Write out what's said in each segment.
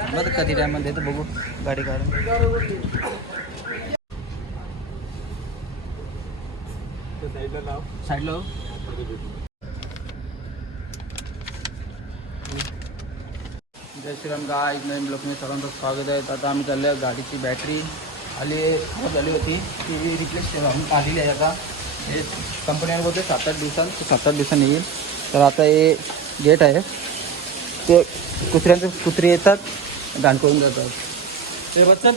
बघ कधी टायमध्ये तर बघू गाडी काढून. साईडला जय श्रीराम गाय नवीन ब्लॉग में सर्वांचं स्वागत आहे. आता आम्ही चाललो गाडीची बॅटरी खराब झाली होती ती रिप्लेस आलेली आहे. आता हे कंपनीवर बोलते 7-8 दिवसांत, 7-8 दिवसांनी येईल. तर आता हे गेट आहे ते कुत्रे येतात घाण करून जातात. ते बच्चन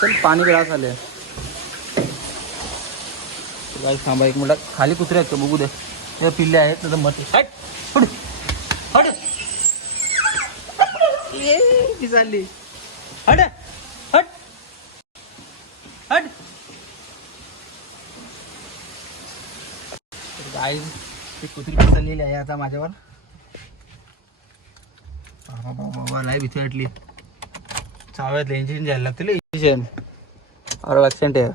चल पाणी ग्लास आले गाई. थांबा एक मिनिट, खाली कुत्रे आहेत का बघू दे. ते पिल्ले आहेत तर मत हट हट ये चालली हट हट हट. गाई ती कुत्री पिसरलेली आहे आता माझ्यावर. बाबा बाबा बाबा लय भीती वाटली. चाव्यात इंजेक्शन द्यायला लागतील. इंजेक्शन और लक्षण ठेव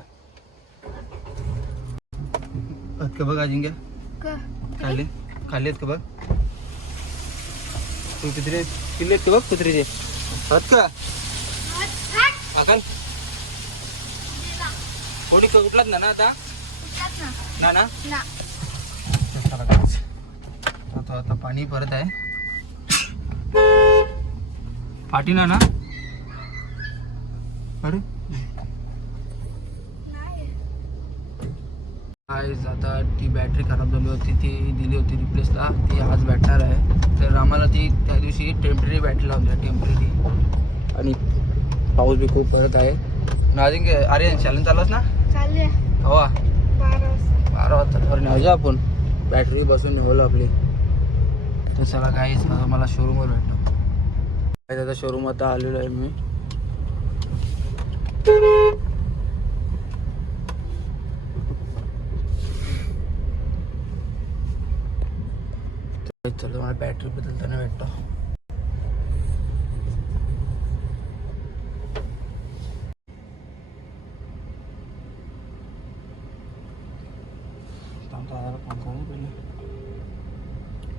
का बघ अजिंक्य खाली खाली आहेत का बघ. तू कुत्रे पिल्ले आहेत का बघ कुत्रीचे आहेत का आकाल कोणी उठलात ना आता ना ना आता पाणी परत आहे फाटी ना ना. अरे आता ती बॅटरी खराब झाली होती ती दिली होती रिप्लेसला. ती आज भेटणार आहे. तर आम्हाला ती त्या दिवशी टेम्पररी बॅटरी लावली आहे टेम्पररी. आणि पाऊस बी खूप पडत आहे. अजून अरे चॅलेंज चालूच ना हवा 12 वाजता तर नेऊ आपण बॅटरी बसून नेवलं आपली. तर चला काहीच मला शोरूमवर भेटतो. आता शोरूम आता आलेलो आहे मी. चलो मला बॅटरी बदलताना भेटतो.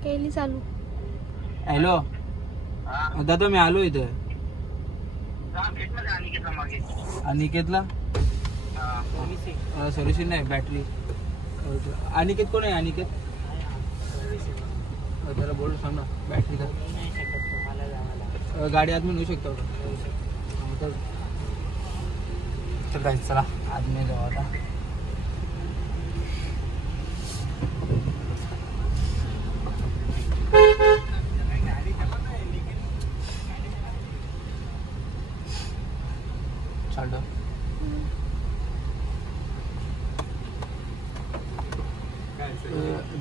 केली चालू. हॅलो दादा मी आलो इथे अनिकेतला. सर्व्हिसिंग नाही बॅटरी. अनिकेत कोण आहे अनिकेत? त्याला बोलू सांग ना बॅटरी का गाडी आदमी नेऊ शकतो तर काय. चला आदमी जाऊ आता. चालतो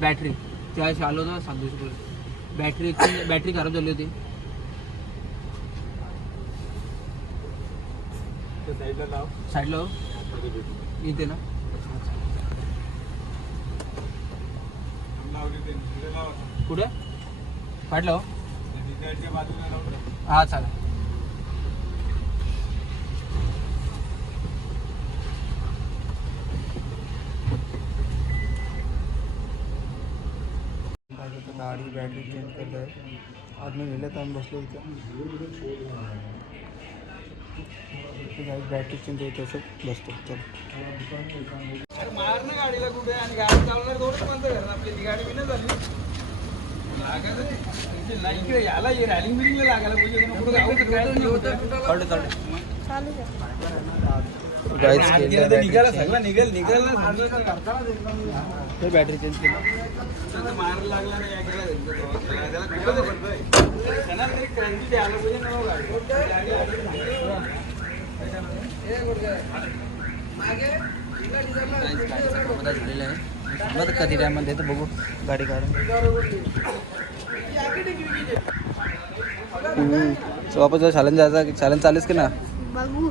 बॅटरी त्यावेळेस आलो ना 7 दिवसापूर्वी. बॅटरी खराब झाली होती. साईडला इथे ना कुठे पाडलं हा चालेल. गाडी बॅटरी चेंज करत आहे. आदमी गेले तर आम्ही बसलो इथं. बॅटरी चेंज होत असं बसतो. चल मारणं गाडीला कुठे आणि गाडी चालवणार थोडंच म्हणतं घर आपली. ती गाडी बिना झाली इकडे याला रॅलिंग बिलिंगला लागायला बॅटरी चेंज केलं मारायला लागला झालेलं आहे. बघ कधी टायमध्ये तर बघू गाडी काढून. वापस चॅलेंज जायचा चॅलेंज चालेस की ना बघू.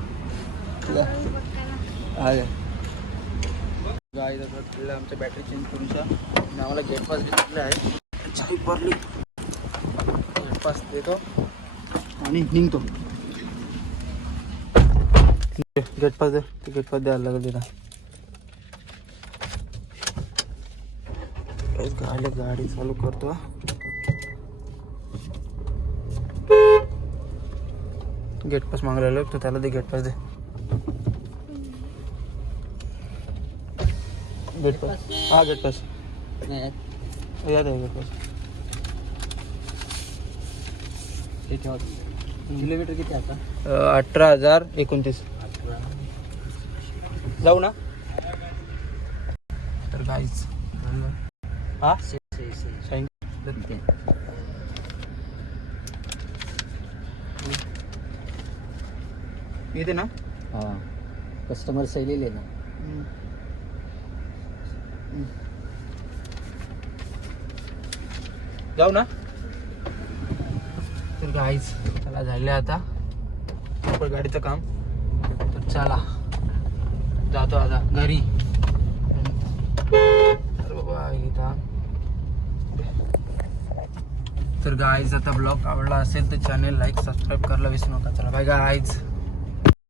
गाडी आमच्या बॅटरी चेंज करून आम्हाला गेट पास घेतलेला आहे. चावी भरली गेट पास देतो आणि निघतो. गेट पास दे. गेट पास द्यायला लागेल तिला. गाडी चालू करतो. गेट पास मागलेलो तू त्याला दे गेट पास दे. गेट पास हा गेट पास या दे गेट पास. किलोमीटर किती आता? 18,029 जाऊ ना. तर गाईज हा इथे ना. हां कस्टमर सैलेले ना. जाऊ ना. तर गाईज चला झाले आता आपण गाडीचं काम. तर चला जातो आता घरी. तर गाईज आता ब्लॉग आवडला असेल तर चॅनल लाईक सबस्क्राईब करायला विसरू नका. चला बाय गाईज.